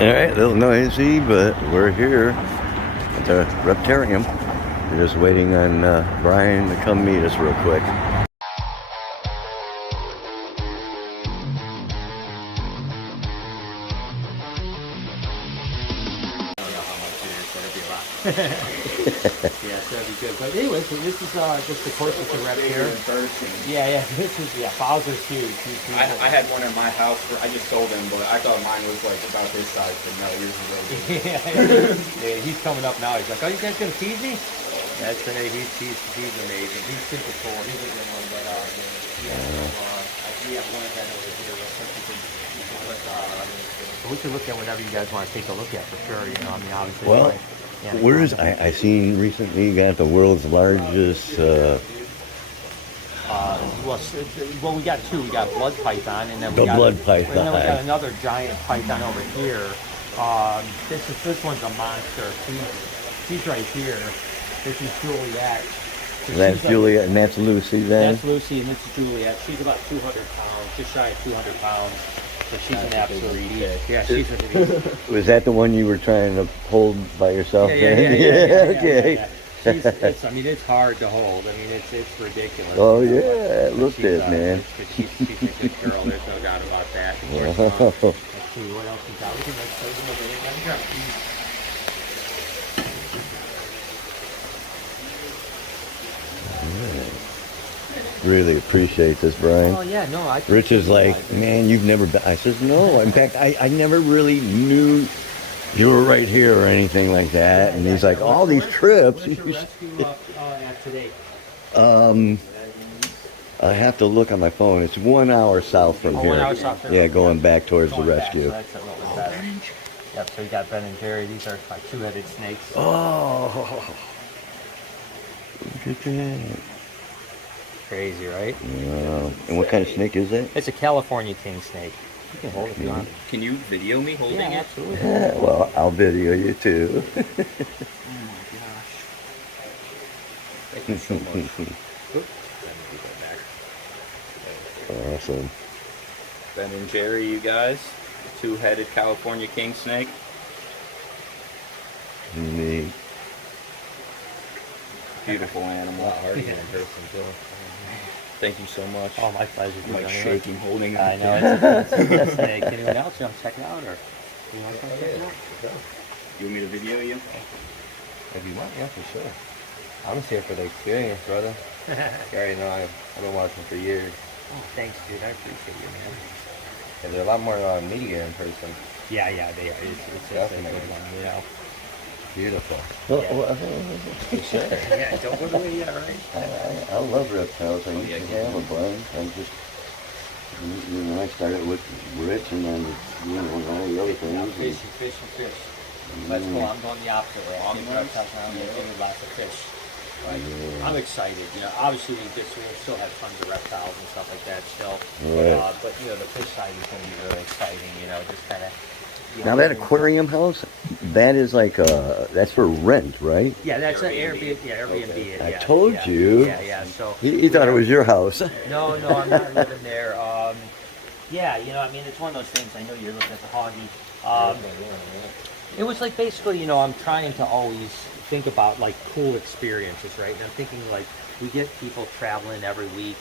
Alright, a little noisy, but we're here at the Reptarium. We're just waiting on Brian to come meet us real quick. Yeah, so that'd be good. But anyway, so this is just the course with the Reptile. Yeah, this is, Bowser's huge. I had one in my house where I just sold him, but I thought mine was like about this size, but no, yours is really yeah, he's coming up now. He's like, oh, you guys gonna feed me? That's right. He's amazing. He's super cool. He's a good one, but we have one of that over here. We can look at whatever you guys want to take a look at for sure. You know, I mean, obviously. Well, where's I seen recently you got the world's largest. Well, we got two. We got blood python, and then we got another giant python over here. This one's a monster. She's right here. This is Juliet. So that's Juliet, and that's Lucy. Then that's Lucy, and this is Juliet. She's about 200 pounds, just shy of 200 pounds. So she's an absolute beast. Yeah, she's a beast. Was that the one you were trying to hold by yourself? Yeah. Okay. It's hard to hold. I mean, it's ridiculous. Oh yeah, look at it, man. She's a good girl. There's no doubt about that. Let's see what else we got. We can show them over here. Really appreciate this, Brian. Oh yeah, no, Rich is like, man, you've never been. I says, no. In fact, I never really knew you were right here or anything like that. And he's like, all these trips. Today? I have to look on my phone. It's 1 hour south from here. 1 hour south. Yeah, going back towards the rescue. So that's a little bit better. Yep. So we got Ben and Jerry. These are my two-headed snakes. Oh, look at that. Crazy, right? Yeah. And what kind of snake is that? It's a California king snake. You can hold it if you want. Can you video me holding it? Absolutely. Yeah, well, I'll video you too. Oh my gosh. Thank you so much. Awesome. Ben and Jerry, you guys. Two-headed California king snake. Neat. Beautiful animal. Already in person too. Thank you so much. Oh, my pleasure. I'm like shaking holding it. I know. It's a snake. Anyone else want to check it out? Or you want to check it out? You want me to video you? If you want, yeah, for sure. I'm just here for the experience, brother. You already know I've been watching for years. Oh, thanks, dude. I appreciate you, man. Yeah, they're a lot more meatier in person. Yeah, they are. It's definitely a good one, you know. Beautiful. Yeah. For sure. Yeah, don't go away yet, right? I love reptiles. I used to have a bunch. I started with Rich and then, all the other things. Fish. That's cool. I'm going the opposite way. I'm getting reptiles now. I'm getting lots of fish. Right? Yeah. I'm excited. You know, obviously we still have tons of reptiles and stuff like that still. Right. But the fish side is going to be really exciting. You know, just kind of. Now that aquarium house, that is like that's for rent, right? Yeah, that's an Airbnb. Yeah, Airbnb. I told you. Yeah. So he thought it was your house. No, I'm not living there. Yeah, I mean, it's one of those things. I know you're looking at the hoggy. It was like basically, I'm trying to always think about like cool experiences, right? And I'm thinking like we get people traveling every week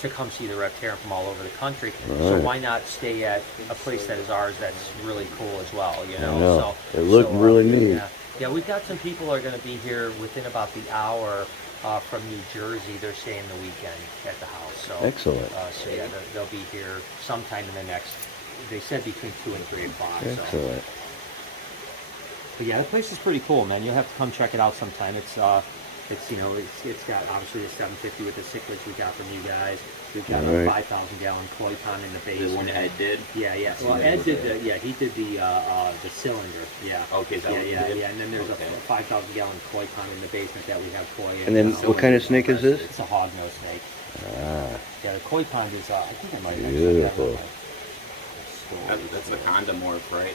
to come see the Reptarium from all over the country. Right. So why not stay at a place that is ours that's really cool as well, I know. So it looked really neat. Yeah, we've got some people who are going to be here within about the hour from New Jersey. They're staying the weekend at the house. So excellent. So yeah, they'll be here sometime in the next. They said between 2 and 3 o'clock. Excellent. So. But yeah, the place is pretty cool, man. You'll have to come check it out sometime. It's got obviously the 750 with the cichlids we got from you guys. We've got a 5,000-gallon koi pond in the basement. The one Ed did. Yeah. Well, Ed did he did the cylinder. Yeah. Okay. Yeah. And then there's a 5,000-gallon koi pond in the basement that we have koi in. And then what kind of snake is this? It's a hognose snake. Yeah, the koi pond is. I think I might have beautiful. That's the condomorph, right?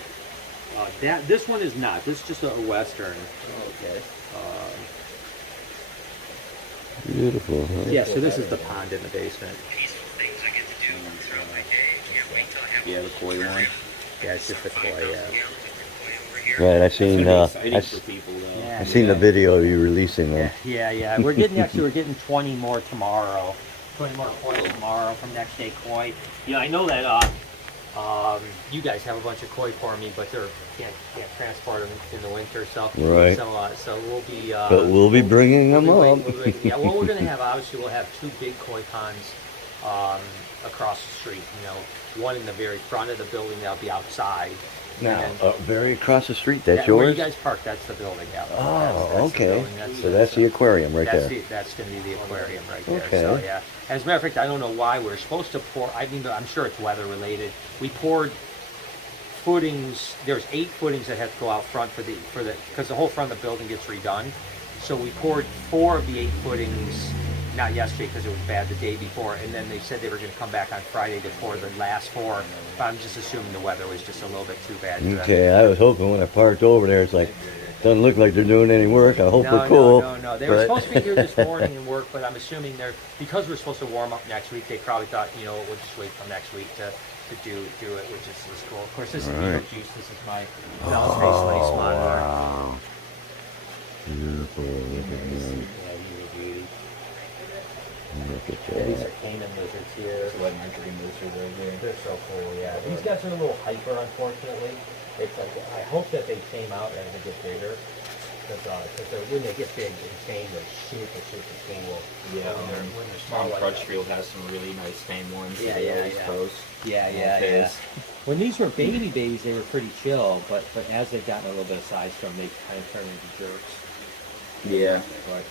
This one is not. This is just a western. Oh, okay. Beautiful, huh? Yeah, so this is the pond in the basement. Yeah, the koi one. Yeah, it's just the koi, yeah. Right, I It's seen gonna be exciting for people, though. Yeah. I seen the video of you releasing them. Yeah. We're getting 20 more tomorrow. 20 more koi tomorrow from Next Day Koi. Yeah, I know that you guys have a bunch of koi for me, but they're can't transport them in the winter. So Right. So we'll be. But we'll be bringing them up. Yeah, well, we're gonna have obviously we'll have 2 big koi ponds across the street. You know, one in the very front of the building that'll be outside. Now, And very across the street, that's where you yours? guys park, that's the building. Yeah. Oh, That's the okay. building. So that's the aquarium right there. That's going to be the aquarium right there. Okay. So yeah. As a matter of fact, I don't know why we're supposed to pour. I mean, I'm sure it's weather related. We poured footings. There's 8 footings that have to go out front because the whole front of the building gets redone. So we poured 4 of the 8 footings. Not yesterday because it was bad the day before, and then they said they were going to come back on Friday to pour the last 4. But I'm just assuming the weather was just a little bit too bad. Okay, I was hoping when I parked over there, it's like, doesn't look like they're doing any work. I hope they're cool. No. They were supposed to be here this morning and work, but I'm assuming because we're supposed to warm up next week, they probably thought, we'll just wait till next week to do it, which is cool. Of course, this is Juice. This is my Bell's Face Lace monitor. Wow. Beautiful. Look at him. Yeah, he's a beauty. Look at These that. are Cayman lizards here. Blood mercury lizard right there. They're so cool, yeah. These guys are a little hyper, unfortunately. It's like, I hope that they came out as they get bigger. Because when they get big and tame, they're super cool. Yeah, When they're small Tom like that. Crutchfield has some really nice tame ones. Yeah, that he yeah, always yeah. posts. Yeah. When these were babies, they were pretty chill, but as they've gotten a little bit of size to them, they kind of turn into jerks. Yeah. But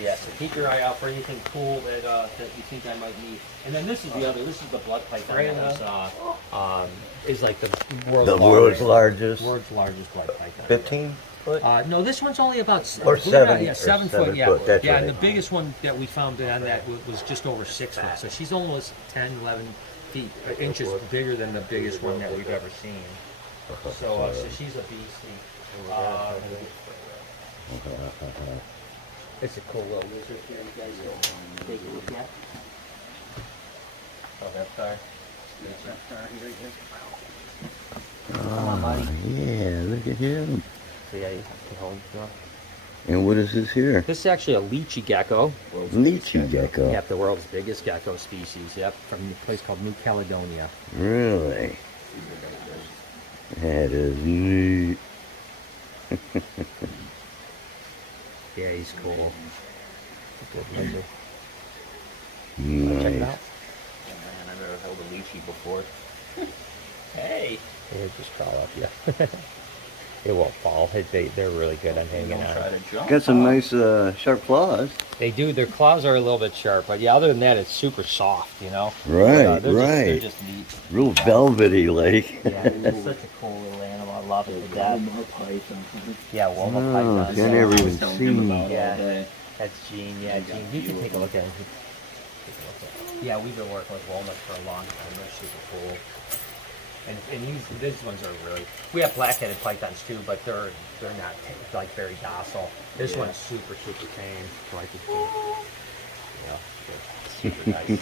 yeah, so keep your eye out for anything cool that you think I might need. And then this is the blood python that was, is like the world's largest blood python. 15 foot? No, this one's only about Or 7 yeah, 7 foot. 7 Yeah, foot, that's yeah. right. And the biggest one that we found on that was just over 6 foot. So she's almost 10, 11 feet, inches bigger than the biggest one that we've ever seen. So she's a beastie. It's a cool little lizard here. You guys go take a look at. Oh, Reptile. Right here. Come on, buddy. Yeah, look at him. So yeah, you can hold it. And what is this here? This is actually a lychee gecko. Lychee gecko. Yep, the world's biggest gecko species. Yep, from a place called New Caledonia. Really? That is neat. Yeah, he's cool. Nice. Check it out. Man, I've never held a lychee before. Hey! Here, just crawl up, yeah. It won't fall. They're really good on hanging Don't try on. to jump. Got some nice sharp claws. They do. Their claws are a little bit sharp, but yeah, other than that, it's super soft, Right, they're right. just neat. Real velvety like. Yeah, it's such a cool little animal. I love it to death. Yeah, Wilma Oh, python. I never even seen. Yeah, that's Gene. Yeah, Gene. You can take a look at it. Yeah, we've been working with walnuts for a long time. They're super cool. And these ones are really. We have black-headed pythons too, but they're not like very docile. This one's super tame. Like it's super nice.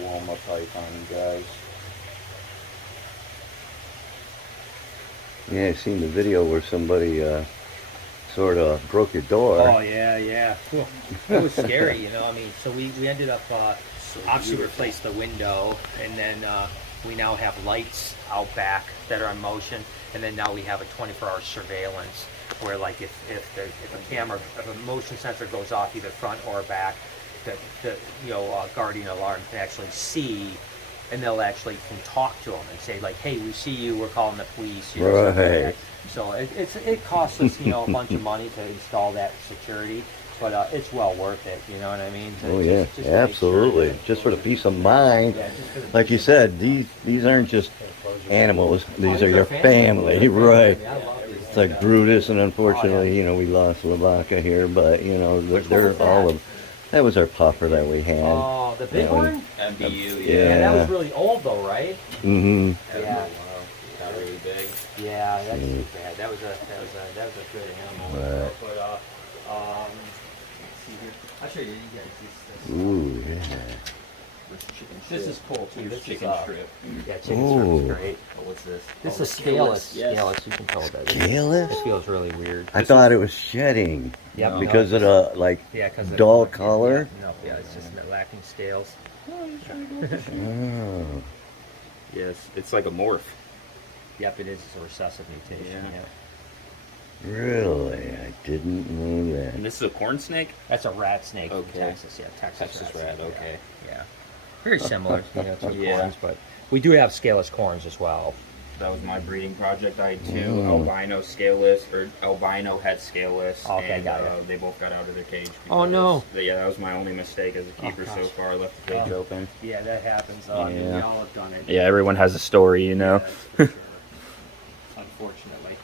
Walnut python, guys. Yeah, I seen the video where somebody sort of broke your door. Oh yeah. Cool. It was scary, I mean, so we ended up obviously replaced the window, and then we now have lights out back that are on motion, and then now we have a 24-hour surveillance where, like, if a motion sensor goes off either front or back, the guardian alarm can actually see, and they'll actually can talk to them and say, like, hey, we see you, we're calling the police. Stuff like that. Right. So it costs us a bunch of money to install that security, but it's well worth it. You know what I mean? Oh yeah, just to make absolutely. sure that- Just for the peace of mind. Yeah, just for the- Like you said, these aren't just animals. These are your family, right? Yeah, I love these. It's like Brutus, and unfortunately, we lost Lavaca here, but they're was that? all of. That was our puffer that we had. Oh, the big That one. one? MBU, Yeah. Yeah, that was really old though, right? Mm-hmm. Yeah. Not really big. Yeah, that's too bad. That was a good animal. Right. But let's see here. I'll show you. Ooh, yeah. This is cool too. This chicken is strip. Yeah, chicken Ooh. strip's great. Oh, what's this? This Oh, is scaleless. Yes. Scaleless. You can tell what that is. Scaleless? It feels really weird. I thought it was shedding Yep, because no, of the like yeah, because dull color. Yeah, no, yeah, it's just lacking scales. Oh. Yes, it's like a morph. Yep, it is. It's a recessive mutation. Yeah. Yeah. Really? I didn't know that. And this is a corn snake? That's a rat snake Okay. from Texas. Yeah, Texas rat, snake, okay. Yeah. Very similar, to Yeah. corns, but we do have scaleless corns as well. That was my breeding project. I had two Mm. albino scaleless, or albino het scaleless, Okay, and got it. they both got out of their cage. Oh, no. Yeah, that was my only mistake as a keeper so gosh. far. I left the cage Oh. open. Yeah, that happens. I mean, we all have done it. Yeah, everyone has a story, you know. For sure. Unfortunately,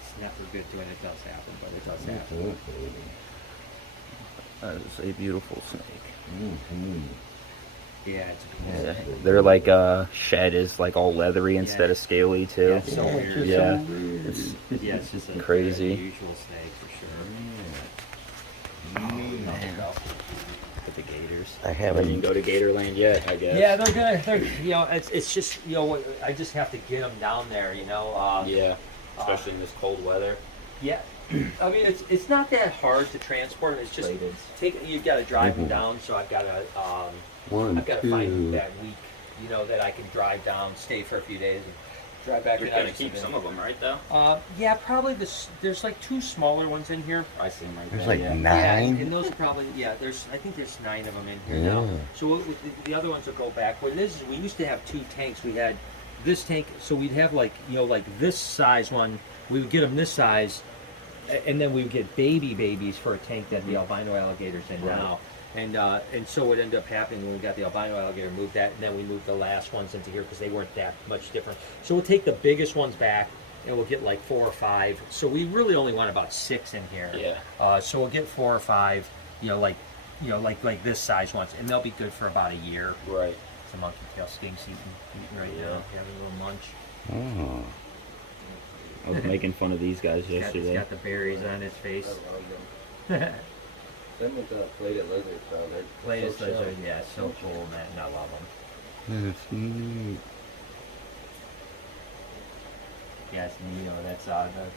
it's never good when it does happen, but it does happen. That is a beautiful snake. Mhm. Yeah, it's Yeah. They're like shed is like all leathery instead of scaly Yeah, too. it's so weird. just Yeah. so weird. Yeah, it's just a Crazy. very unusual snake for sure. With the gators. I You haven't. didn't go to Gatorland yet, I guess. Yeah, they're good. It's just I just have to get them down there. Yeah, especially in this cold weather. Yeah. I mean, it's not that hard to transport. It's just you got to drive them down. So I've got to One, find two. that week, that I can drive down, stay for a few days, and drive back. You're gonna keep some of them, right? Though. Yeah, probably there's like two smaller ones in here. I see them right There's there. like yeah. Yeah, and 9. those probably I think there's 9 of them in here now. Yeah. So the other ones will go back. What it is we used to have 2 tanks. We had this tank, so we'd have like this size one. We would get them this size, and then we would get babies for a tank that the albino alligator's in now. And so what ended up happening when we got the albino alligator, moved that, and then we moved the last ones into here because they weren't that much different. So we'll take the biggest ones back, and we'll get like 4 or 5. So we really only want about 6 in here. Yeah. So we'll get 4 or 5, like this size ones, and they'll be good for about a year. Right. It's a monkey tail skinks eating right now, having a little munch. Oh. I was making fun of these guys It's yesterday. got the berries on its face. Same with the plated lizards, bro. They're Latest so lizard, chill. yeah, so cool, man. I love them. That's neat. Yes, that's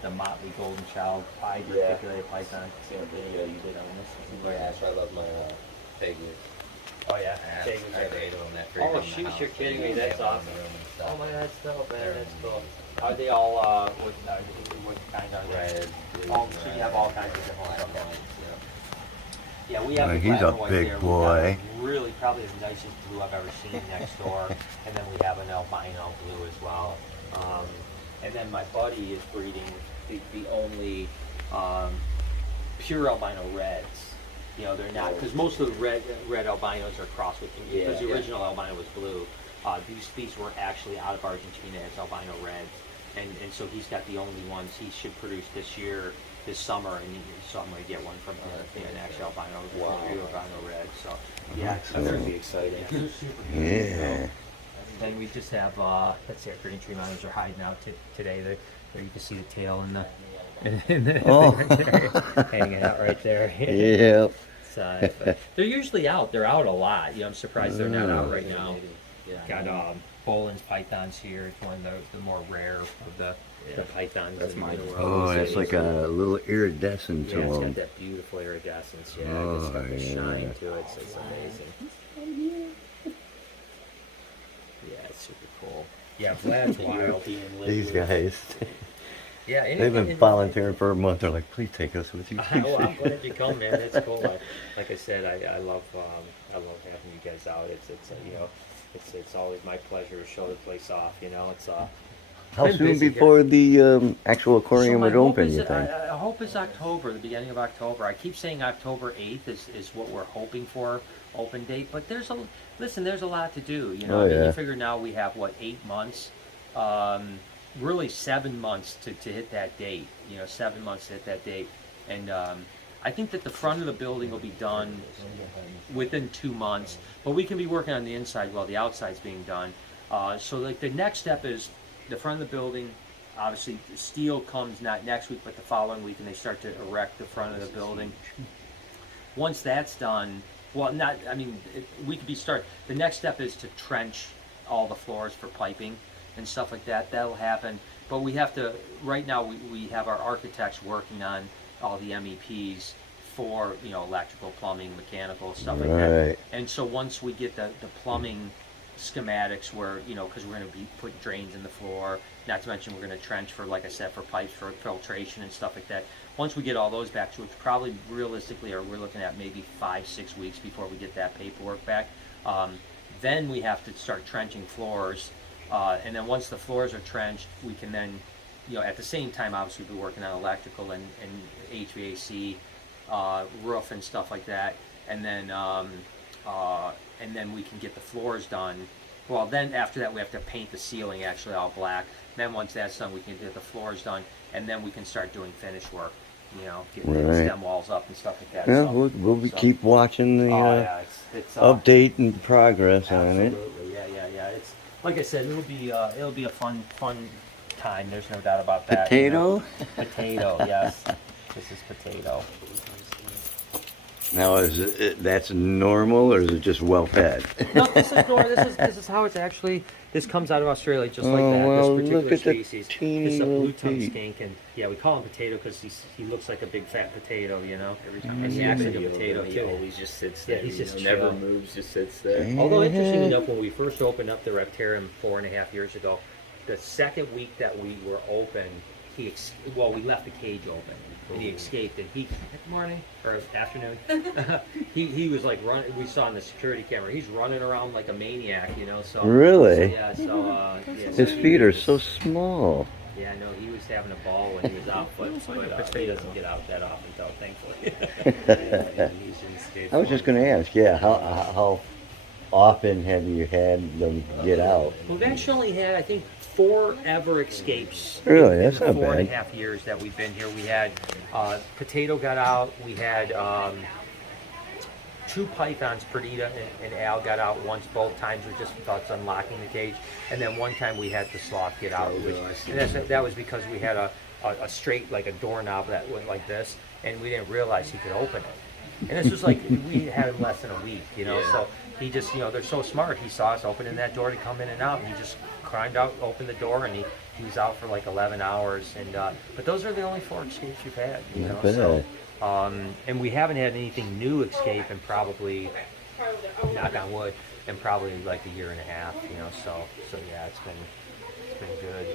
the motley golden child pied Yeah. reticulated python. Same video you did on this. Yeah. I love my pegus. Oh yeah, I ate them that Oh, freaking sheesh, house. you're kidding me, They that's have one in awesome. the room and stuff. Oh my, that's dope, man. That's cool. Are they all what kind of Red, blue, Oh, so you have all kinds of different stuff. Yeah, we have the He's black a and white big there. boy. We've got really, probably the nicest blue I've ever seen next door, and then we have an albino blue as well. And then my buddy is breeding the only pure albino reds. They're not, because most of the red albinos are crossed with, because the original albino was blue. These were actually out of Argentina as albino reds, and so he's got the only ones he should produce this summer, and so I'm going to get one from an actual albino, pure albino red. So yeah, That's gonna be exciting. yeah, super good. Yeah. Then we just have let's see, our green tree miners are hiding out today. There you can see the tail and the Oh. right there, hanging out right there. Yep. But they're usually out. They're out a lot. I'm surprised they're not out right now. Got Boland's pythons here. It's one of the more rare of the pythons. That's in my the world. Oh, that's like a little iridescent to Yeah, it's him. got that beautiful iridescence. Yeah, Oh, it's got the yeah. shine to it. So it's amazing. Yeah, it's super cool. Yeah, Vlad's wild. These guys, Yeah, they've been volunteering for a month. They're like, please take us with you. Well, I'm glad you come, man. That's cool. Like I said, I love having you guys out. It's always my pleasure to show the place off. It's How been soon busy before the actual aquarium my would hope open, is- you think? I hope it's October, the beginning of October. I keep saying October 8th is what we're hoping for, open date. But there's a lot to do. Oh, I mean, yeah. you figure now we have 8 months, really 7 months to hit that date. 7 months to hit that date, and I think that the front of the building will be done within 2 months. But we can be working on the inside while the outside's being done. So like the next step is the front of the building. Obviously, the steel comes not next week, but the following week, and they start to erect the front of the building. once that's done, well, not, I mean, we could be start. The next step is to trench all the floors for piping and stuff like that. That'll happen. But we have to, right now, we have our architects working on all the MEPs for, you know, electrical, plumbing, mechanical, stuff like that. And so once we get the plumbing schematics where, you know, because we're going to be putting drains in the floor, not to mention we're going to trench for, like I said, for pipes for filtration and stuff like that. Once we get all those back, which probably realistically we're looking at maybe 5-6 weeks before we get that paperwork back, then we have to start trenching floors, and then once the floors are trenched, we can then, you know, at the same time obviously be working on electrical and HVAC, roof and stuff like that, and then we can get the floors done. Well, then after that we have to paint the ceiling actually all black. Then once that's done, we can get the floors done, and then we can start doing finish work, you know, getting the stem walls up and stuff like that. Yeah, so, we'll keep watching the update and progress on it. Yeah. It's like I said, it'll be a fun time. There's no doubt about that. Potato? You know? Potato, yes. This is potato. Now, is it that's normal, or is it just well fed? No, this is how it's actually. This comes out of Australia, just like that. Well, this particular look at species. the teeny It's a little blue-tongued teeth. skink, and yeah, we call him potato because he looks like a big fat potato, you know. Every time I And see he a acts like a video, potato he too. always just sits Yeah, there. he's just never chill. moves, just sits there. Although interesting enough, when we first opened up the Reptarium 4.5 years ago, the second week that we were open, we left the cage open, and he escaped, and good morning, or afternoon, he was like running, we saw on the security camera, he's running around like a maniac, you know, so. Really? His feet are so small. Yeah, no, he was having a ball when he was out, but he doesn't get out that often, though, thankfully. I was just going to ask, how often have you had them get out? We've actually had, I think, 4 ever escapes. Really? That's not four and a bad. half years that we've been here. We had Potato got out. We had 2 pythons, Perdita and Al, got out once. Both times we just thought unlocking the cage. And then one time we had the sloth get out. That was because we had a straight, like a doorknob that went like this, and we didn't realize he could open it. And this was like, we had him less than a week, you know, so he just, you know, they're so smart. He saw us opening that door to come in and out, and he just climbed out, opened the door, and he was out for like 11 hours. And but those are the only 4 escapes we've had, you know. So, and we haven't had anything new escape in probably, knock on wood, in probably like a year and a half, you know. So yeah, it's been good.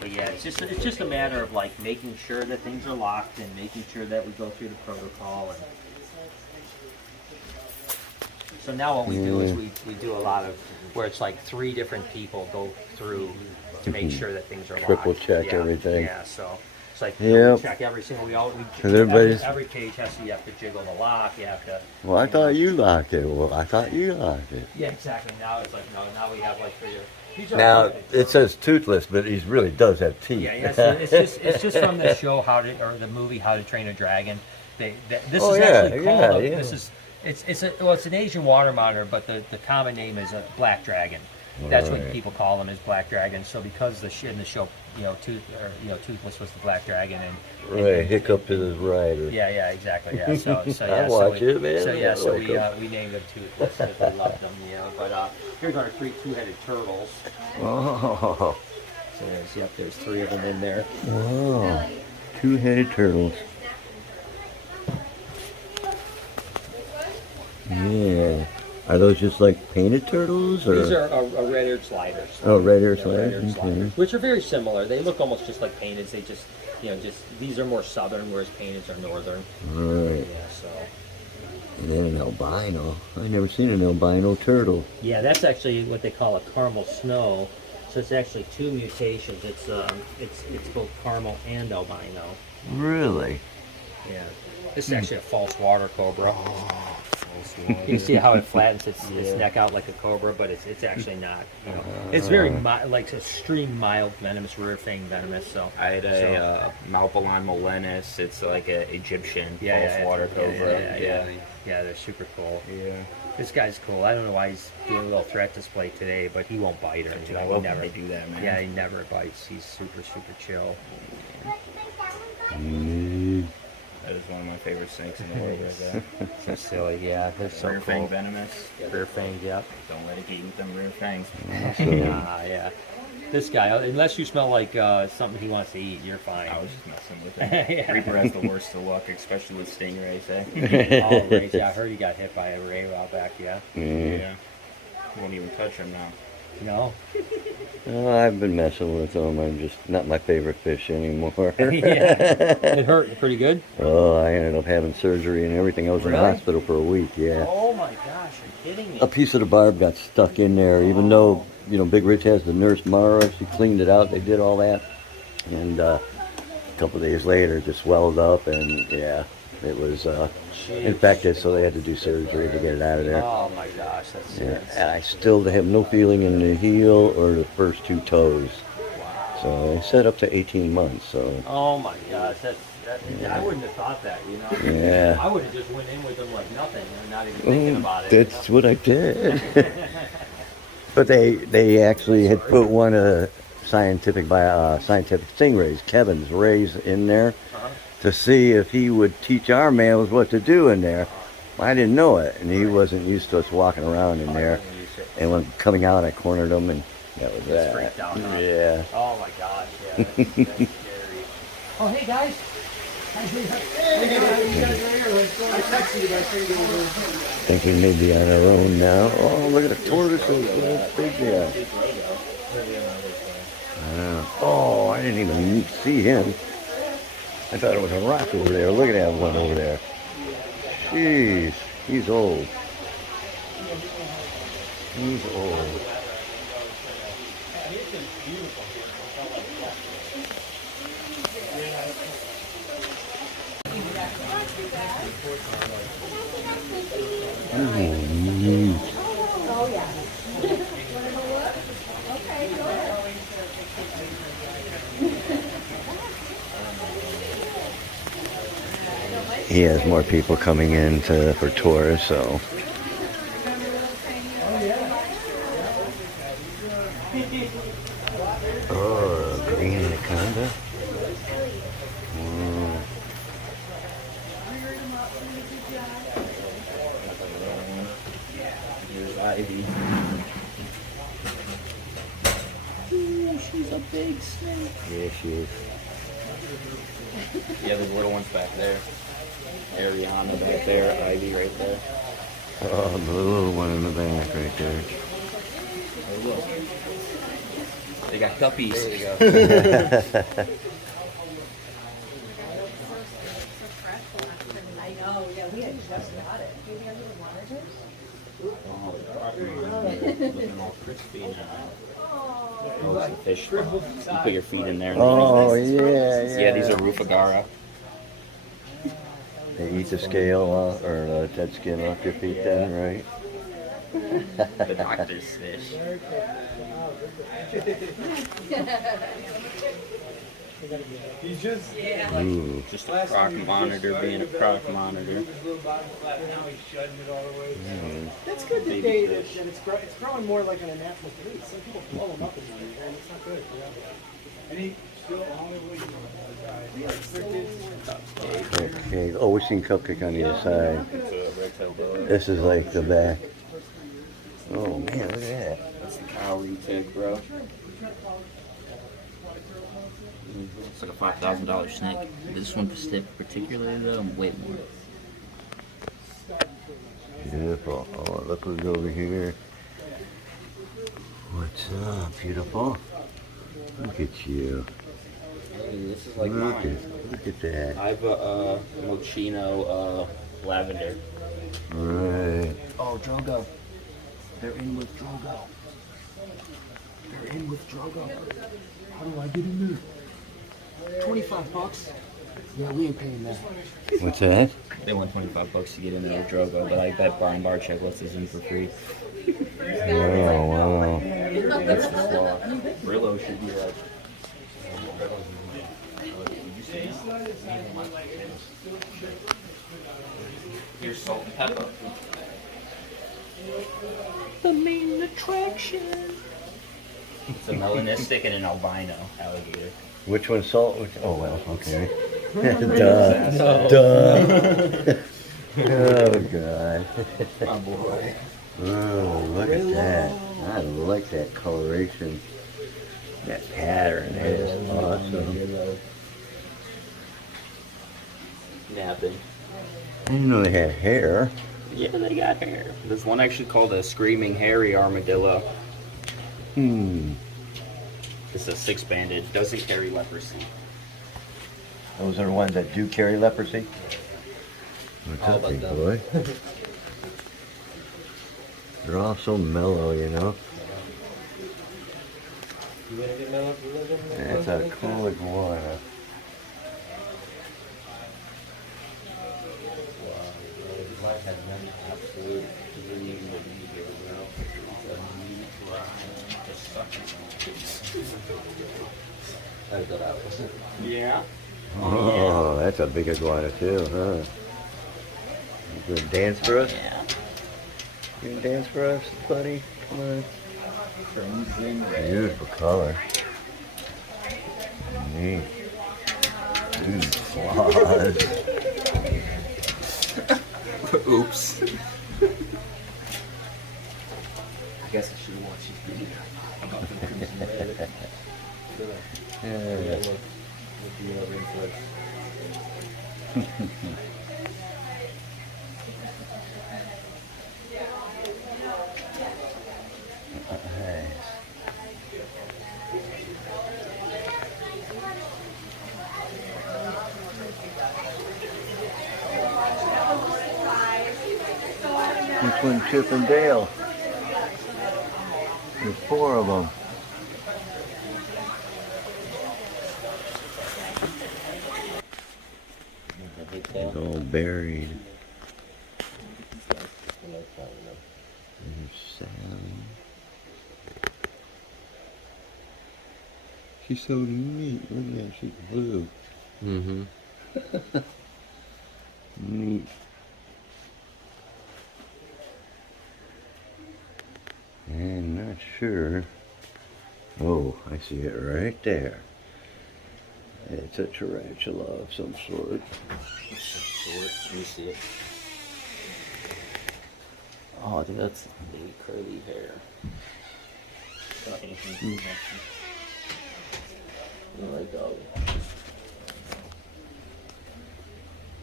But yeah, it's just a matter of like making sure that things are locked and making sure that we go through the protocol. And so now what we do is we do a lot of where it's like 3 different people go through to make sure that things are locked. Triple check everything. Yeah, so it's like Yep. we check every single. Every cage has to. You have to jiggle the lock. You have to. Well, I thought you locked it. Well, I thought you locked it. Yeah, exactly. Now it's like no. Now we have like 3. Now it says toothless, but he really does have teeth. Yeah, it's just from the show the movie How to Train a Dragon. This is actually called. It's an Asian water monitor, but the common name is a black dragon. That's what people call them, is black dragon. So because in the show, Toothless was the black dragon, and Hiccup is right. Yeah, exactly. Yeah, so I watch it, man. So we named them Toothless because we loved them, you know. But here's our 3 2-headed turtles. Oh. So there's 3 of them in there. Wow. 2-headed turtles. Yeah. Are those just like painted turtles, or? These are red-eared sliders. Oh, red-eared sliders. Which are very similar. They look almost just like painteds. They just, these are more southern, whereas painteds are northern. Right. Yeah, so. And then an albino. I've never seen an albino turtle. Yeah, that's actually what they call a caramel snow. So it's actually 2 mutations. It's both caramel and albino. Really? Yeah. This is actually a false water cobra. You can see how it flattens its neck out like a cobra, but it's actually not. You know, it's very like extreme mild venomous, rear fang venomous. So I had a Malpolon molenus. It's like an Egyptian false water cobra. Yeah, they're super cool. Yeah. This guy's cool. I don't know why he's doing a little threat display today, but he won't bite or anything. I love when they do that, man. Yeah, he never bites. He's super chill. favorite snakes in the world right there. So silly, yeah. They're so Rear cool. fang venomous. Rear fangs, yep. Don't let it get you with them rear fangs. Yeah. This guy, unless you smell like something he wants to eat, you're fine. I was just messing with him. Yeah. Reaper has the worst of luck, especially with stingrays, eh? Oh, right, yeah, I heard he got hit by a ray a while back, yeah. Yeah. Won't even touch him now. No? I've been messing with them. I'm just not my favorite fish anymore. Yeah. It hurt pretty good? Oh, I ended up having surgery and everything. I was in the Really? hospital for a week, yeah. Oh my gosh, you're kidding me. A piece of the barb got stuck in there, even though, you know, Big Rich has the nurse Mara. She cleaned it out. They did all that. And a couple of days later, it just swelled up, and yeah, it was infected, so they had to do surgery to get it out of there. Oh my gosh, that's Yeah. serious. And I still have no feeling in the heel or the first 2 toes. Wow. So they said up to 18 months, so. Oh my gosh, I wouldn't have thought that, you know? Yeah. I would have just went in with them like nothing and not even thinking about it. That's what I did. But they actually had put one scientific stingrays, Kevin's rays in there to see if he would teach our males what to do in there. I didn't know it, and he wasn't used to us walking around in there. And when coming out, I cornered him, and that was that. Freaked out, huh? Yeah. Oh my gosh, yeah, that's scary. Oh, hey guys. Thinking maybe on our own now. Oh, look at the tortoises. That's big there. Oh, I didn't even see him. I thought it was a rock over there. Look at that one over there. Jeez, he's old. He's old. Oh, yeah. Okay, go ahead. He has more people coming in for tours, so. Oh, green anaconda. Here's Ivy. Ooh, she's a big snake. Yeah, she is. Yeah, there's little ones back there. Ariana back there, Ivy right there. Oh, the little one in the back right there. Oh, look. They got guppies. There you go. I know, yeah, we had just got it. Do you have any monitors? Looking all crispy now. Oh, it's a fish. You put your feet in there. And Oh, yeah. yeah, these are Rufagara. They eat the scale off, or the dead skin off your feet then, right? The doctor's fish. Ooh. Just a croc monitor being a croc monitor. That's good that Baby they fish. that it's growing more like on a natural pace. Some people blow them up in there, and it's not good. You know? And he still Okay. Oh, we've seen Cupcake on the other side. It's a reptile bug. This is like the back. Oh, man, look at that. That's the cowrie tick, bro. It's like a $5,000 snake. This one particularly though, way more. Beautiful. Oh, look who's over here. What's up, beautiful? Look at you. Hey, this is like Look mine. at that. I have a Moschino lavender. Right. Oh, Drogo. They're in with Drogo. They're in with Drogo. How do I get in there? $25. Yeah, we ain't paying that. What's that? They want $25 to get in there with Drogo, but I bet Brian Barczyk lets us in for free. Oh, wow. That's the flaw. Brillo should be like. Here's salt and pepper. The main attraction. It's a melanistic and an albino alligator. Which one's salt? Oh, well, okay. Duh. Duh. Oh, God. My boy. Oh, look at that. I like that coloration. That pattern is awesome. Napping. I didn't know they had hair. Yeah, they got hair. There's one actually called a screaming hairy armadillo. It's a 6-banded, doesn't carry leprosy. Those are the ones that do carry leprosy? What's All up, but big them. boy? They're all so mellow, you know? You wanna get mellow? That's a cool iguana. Yeah. Oh, that's a big iguana too, huh? You gonna dance for us? Yeah. You gonna dance for us, buddy? Come on. Beautiful color. Neat. Claws. Oops. I guess I should have watched this video about the crimson red. Yeah. With the reflex. Which one, Chip and Dale? There's 4 of them. He's all buried. There's Sally. She's so neat. Look at that. She's blue. Mm-hmm. Neat. And not sure. Oh, I see it right there. It's a tarantula of some sort. Short. Let me see it. Oh, I think that's the curly hair. Like dog.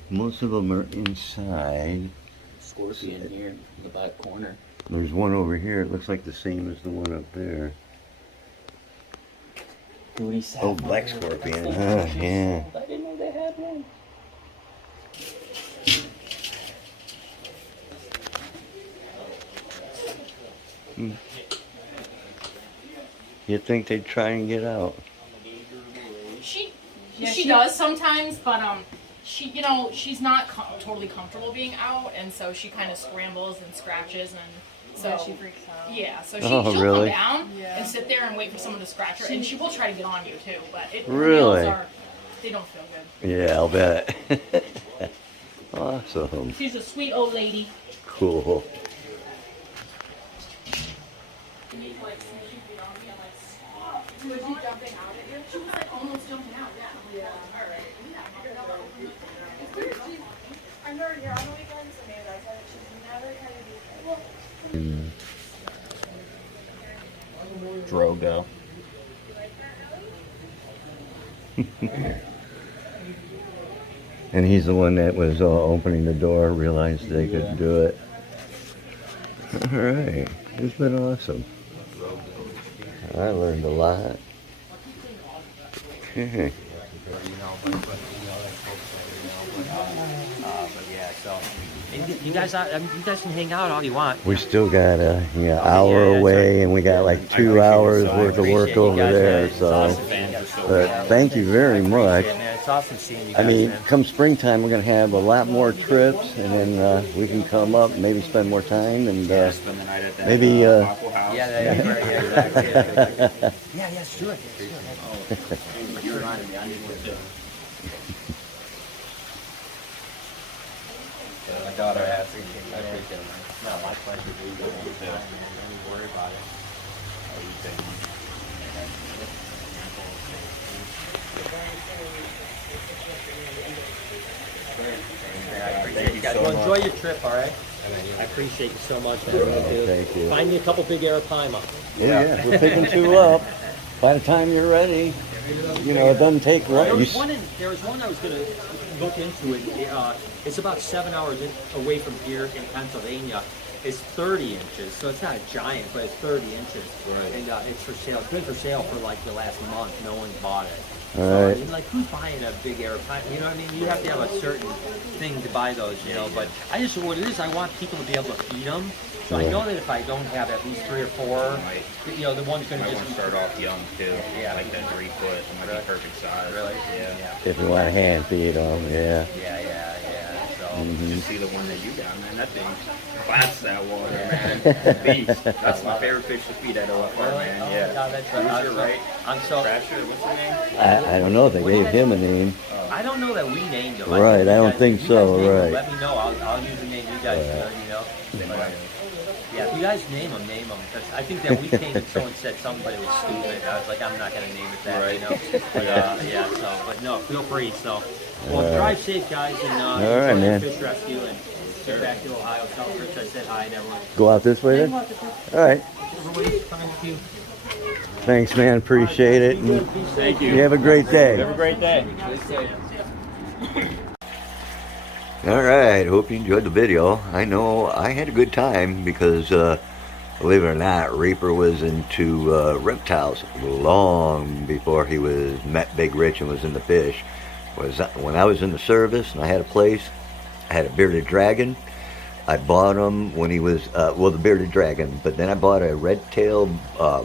Most of them are inside. Scorpion here in the back corner. There's one over here. It looks like the same as the one up there. Oh, black scorpion. Yeah. I didn't know they had one. You'd think they'd try and get out. She does sometimes, but she, you know, she's not totally comfortable being out, and so she kind of scrambles and scratches, and so she freaks out. Yeah, so Oh, she'll really? come down and sit there and wait for someone to scratch her, and she will try to get on you too, but her Really? nails they don't feel good. Yeah, I'll bet. Awesome. She's a sweet old lady. Cool. Was she jumping out at you? She was like almost jumping out, yeah. All right. I'm already here on the weekends, so maybe that's why she's never kind of Drogo. And he's the one that was opening the door, realized they could do it. All right. It's been awesome. I learned a lot. Okay. But yeah, so you guys can hang out all you want. We still got a hour yeah, away, sorry. and we got like I 2 appreciate hours it, so I worth of work appreciate you over guys, there. man. It's So, awesome, man. but thank you very much. Yeah, man, it's awesome seeing you I guys, mean, man. come springtime, we're gonna have a lot more trips, and then we can come up, maybe spend more time, and Spend the night at that maybe. Waffle House. Yeah, exactly. Yeah, sure. You reminded me, I need one too. My daughter asked me. I appreciate it, man. No, my pleasure. You don't worry about it. Thank you guys. Well, enjoy your trip, all right? I appreciate you so much, man. Thank you. Find me a couple big arapaima. Yeah, we're picking 2 up. By the time you're ready, you know, it doesn't take long. There was one I was going to look into. It's about 7 hours away from here in Pennsylvania. It's 30 inches, so it's not a giant, but it's 30 inches. Right. And it's for sale. It's been for sale for like the last month. No one's bought it. All So, right. I mean, like, who's buying a big arapaima? You know what I mean? You have to have a certain thing to buy those, you know. But I just, what it is, I want people to be able to feed them. So I know that if I don't have at least 3 or 4, you know, the one's going to I just want to start off young too. Yeah. Like that 3 foot might be perfect size. Really? Yeah. If you want to hand feed them, yeah. Yeah. So Just see the one that you got, man. That thing claps that water, man. Beast. That's my favorite fish to feed at OFR, man. Oh, Yeah. God, that's right. You're right. I'm so. Thrasher, what's your name? I don't know if they gave him a name. I don't know that we named them. Right, think I you don't guys- think if you so, guys name them, right. Let me know. I'll use the name you guys you know. But, yeah, if you guys name them. Because I think that we came and someone said somebody was stupid. I was like, I'm not going to name it that, you know. But, but no, feel free. So, well, drive safe, guys, and right, enjoy man. the fish rescue and get back to Ohio. Tell Rich I said hi and everyone. Go out this way then? All right. Everybody's coming with you. Thanks, man. Appreciate it. And Thank you. you have a great day. Have a great day. All right, hope you enjoyed the video. I know I had a good time because, believe it or not, Reaper was into reptiles long before he met Big Rich and was into fish. When I was in the service and I had a place, I had a bearded dragon. I bought him when he was, the bearded dragon, but then I bought a red-tailed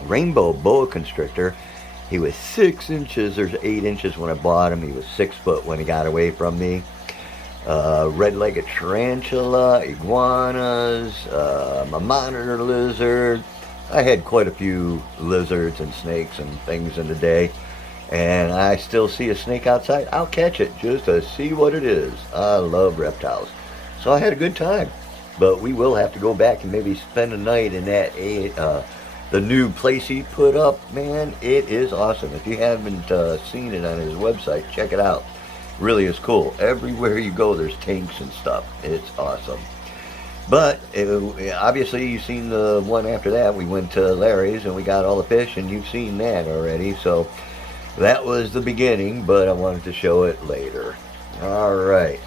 rainbow boa constrictor. He was 6 inches or 8 inches when I bought him. He was 6 foot when he got away from me. Red-legged tarantula, iguanas, a monitor lizard. I had quite a few lizards and snakes and things in the day. And I still see a snake outside, I'll catch it just to see what it is. I love reptiles. So I had a good time. But we will have to go back and maybe spend a night in that the new place he put up. Man, it is awesome. If you haven't seen it on his website, check it out. Really is cool. Everywhere you go, there's tanks and stuff. It's awesome. But obviously, you've seen the one after that. We went to Larry's and we got all the fish, and you've seen that already. So that was the beginning, but I wanted to show it later. All right.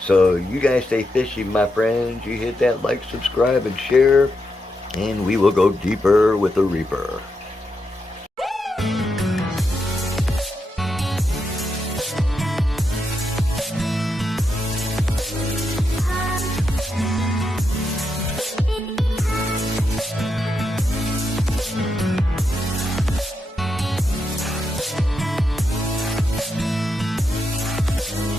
So you guys stay fishy, my friends. You hit that like, subscribe, and share, and we will go deeper with the Reaper.